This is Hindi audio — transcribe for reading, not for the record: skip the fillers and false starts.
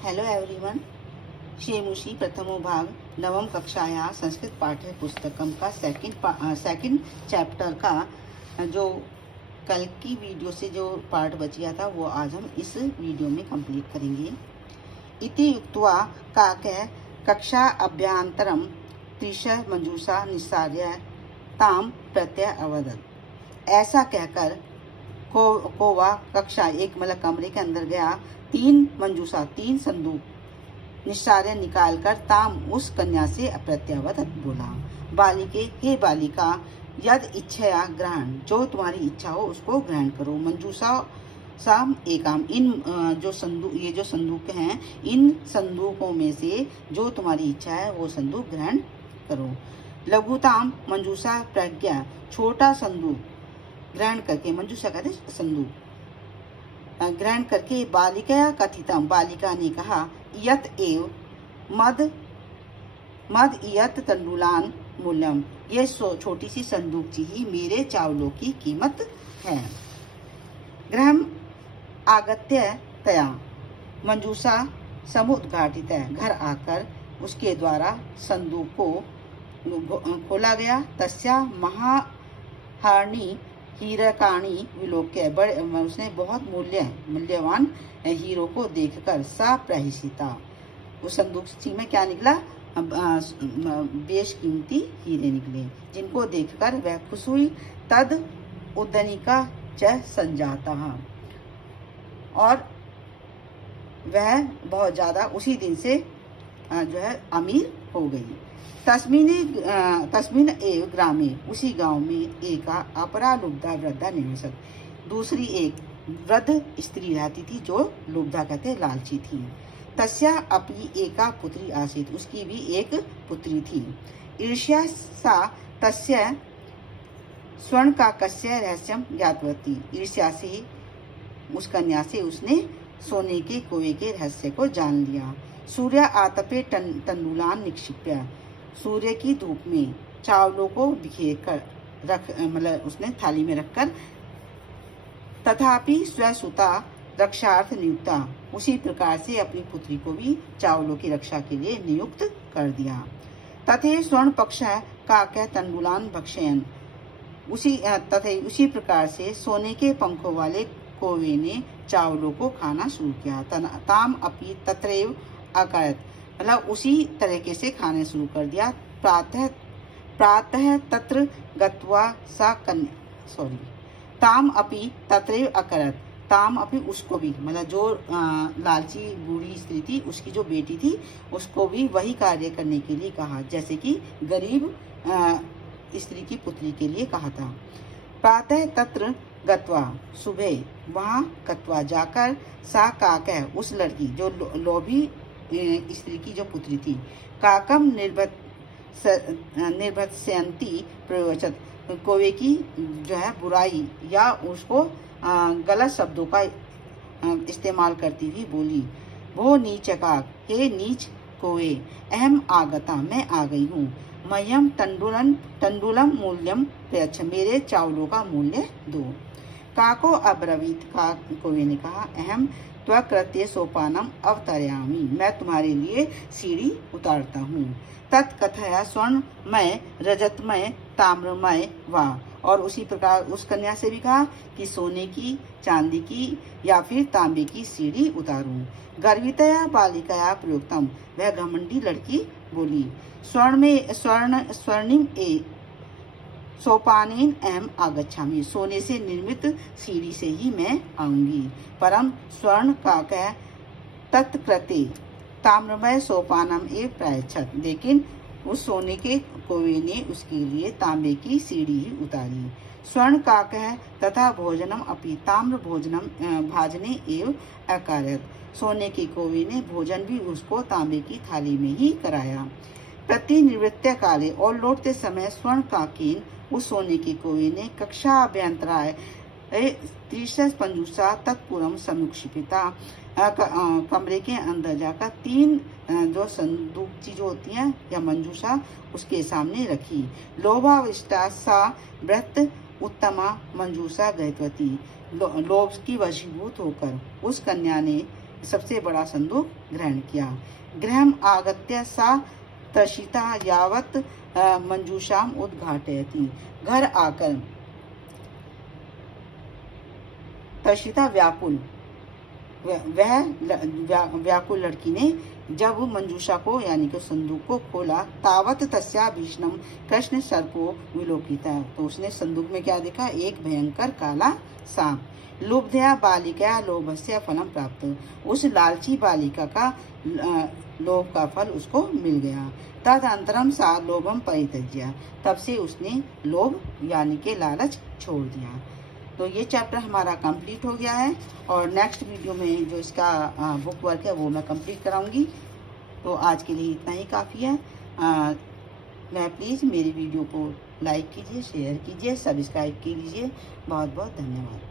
Hello everyone. शेमुषी प्रथमो भाग नवम कक्षाया संस्कृत पाठ्य पुस्तकम का सेकंड चैप्टर का जो कल की वीडियो से जो पार्ट बच गया था वो आज हम इस वीडियो में कंप्लीट करेंगे। इति उक्त्वा काकः कक्षा अभ्यंतरम त्रिश मंजूषा निस्सार्य ताम प्रत्यय अवदत्। ऐसा कहकर कोवा कक्षा एक मतलब कमरे के अंदर गया, तीन मंजूषा तीन संदूक निस्सार्य निकालकर ताम उस कन्या से अप्रत्यावदत् बोला। बालिके हे बालिका, यद इच्छया ग्रहण, जो तुम्हारी इच्छा हो उसको ग्रहण करो। मंजूषा साम एकाम, इन जो संदूक हैं इन संदूकों में से जो तुम्हारी इच्छा है वो संदूक ग्रहण करो। लघुताम मंजूषा प्रज्ञा, छोटा संदूक ग्रहण करके, मंजूषा कहते संदूक ग्रहण करके बालिका कथितम, बालिका ने कहा यत एव मद इयत तंडुलान मूल्यम, ये छोटी सी संदूक ही मेरे चावलों की कीमत है। गृहम आगत्य तया मंजूषा समुद्घाटित है, घर आकर उसके द्वारा संदूक को खोला गया। तस्या महाहारणी हीरकाणी विलोक्य, बड़े उसने बहुत मूल्यवान हीरो को देखकर सा प्रहिसिता, उस संदूक में क्या निकला, बेशकीमती हीरे निकले, जिनको देखकर वह खुश हुई। तद उद्दनिका च संजाता, और वह बहुत ज्यादा उसी दिन से जो है अमीर हो गई। तस्मिन एव ग्रामे, उसी गांव में एका अपरा लुब्धा वृद्धा निवसत, दूसरी एक वृद्ध स्त्री रहती थी जो लुब्धा कहते लालची थी। तस्या अपनी एका पुत्री आसीत, उसकी भी एक पुत्री थी। ईर्ष्या सा तस्य स्वर्ण का कस्य रहस्यम ज्ञातवती, ईर्ष्या से उस कन्या से उसने सोने के कुएं के रहस्य को जान लिया। सूर्य आतपे तंडुलान निक्षिप्य, सूर्य की धूप में चावलों को बिखेर कर मतलब उसने थाली में रखकर। तथापि स्वसुता रक्षार्थ नियुक्ता, उसी प्रकार से अपनी पुत्री को भी चावलों की रक्षा के लिए नियुक्त कर दिया। तथे स्वर्ण पक्ष काक तंडुलान भक्षयन, उसी प्रकार से सोने के पंखों वाले कौवे ने चावलों को खाना शुरू किया। ताम अपि तत्रैव अकरत, मतलब उसी तरीके से खाने शुरू कर दिया। प्रातः तत्र गत्वा सा कन्या ताम अपि तत्रैव अकरत, ताम अपि उसको भी मतलब जो लालची बूढ़ी स्त्री थी उसकी जो बेटी थी उसको भी वही कार्य करने के लिए कहा जैसे कि गरीब स्त्री की पुत्री के लिए कहा था। प्रातः तत्र गत्वा, सुबह वहां गत्वा जाकर, सा काकः, उस लड़की जो लोभी स्त्री की जो पुत्री थी, काकम निर्भत्स्यन्ती प्रयोचत, कौवे की जो है बुराई या उसको गलत शब्दों का इस्तेमाल करती हुई बोली। वो नीचकाक, हे नीच कौवे, अहम आगता, मैं आ गई हूँ। मह्यम तंडुलम मूल्यम प्रयच्छ, मेरे चावलों का मूल्य दो। काको अब्रवीत, कौवे ने कहा अहम त्वकृत्य सोपानम अवतरयामि, मैं तुम्हारे लिए सीढ़ी उतारता हूँ। तत्कथया स्वर्णमय रजतमय ताम्रमय वा, और उसी प्रकार उस कन्या से भी कहा कि सोने की, चांदी की या फिर तांबे की सीढ़ी उतारूं। गर्वितया बालिकाया प्रयुक्तम, वह घमंडी लड़की बोली। स्वर्णिम ए सोपानेन अहम आगच्छामि, सोने से निर्मित सीढ़ी से ही मैं आऊंगी। परम स्वर्ण काकः तत्कृते ताम्रमय सोपानम एव प्रायच्छत, लेकिन उस सोने के कौवे ने उसके लिए तांबे की सीढ़ी ही उतारी। स्वर्ण काकः तथा भोजनम अपि ताम्र भोजनम भाजने एव अकारयत, सोने के कौवे ने भोजन भी उसको तांबे की थाली में ही कराया। प्रतिनिवृत्त काले, और लौटते समय स्वर्ण काकीन, उस सोने के कौवे ने कक्षा अभ्यंतराय त्रिशस पंजूषा तत्पूर्व समुक्षिपिता, कमरे के अंदर जाकर तीन जो संदूक चीज होती हैं या मंजूषा उसके सामने रखी। लोभाविष्टा सा व्रत उत्तमा मंजूषा गृहीतवती, लोभ की वशीभूत होकर उस कन्या ने सबसे बड़ा संदूक ग्रहण किया। गृहम् आगत्य सा तर्षिता यावत् मंजूषाम उद्घाटयति। घर आकर तर्षिता व्याकुल, वह व्याकुल लड़की ने जब मंजूषा को यानी कि संदूक को खोला, तावत तस्या भीषणम कृष्ण सर्पो विलोकिता, तो उसने संदूक में क्या देखा? एक भयंकर काला सांप। लुब्धया बालिका लोभस्य फलम प्राप्त, उस लालची बालिका का लोभ का फल उसको मिल गया। तदंतरम सा लोभम परित्यज्य, तब से उसने लोभ यानी के लालच छोड़ दिया। तो ये चैप्टर हमारा कंप्लीट हो गया है और नेक्स्ट वीडियो में जो इसका बुक वर्क है वो मैं कंप्लीट कराऊंगी। तो आज के लिए इतना ही काफ़ी है। मैं प्लीज़ मेरी वीडियो को लाइक कीजिए, शेयर कीजिए, सब्सक्राइब कीजिए। बहुत बहुत धन्यवाद।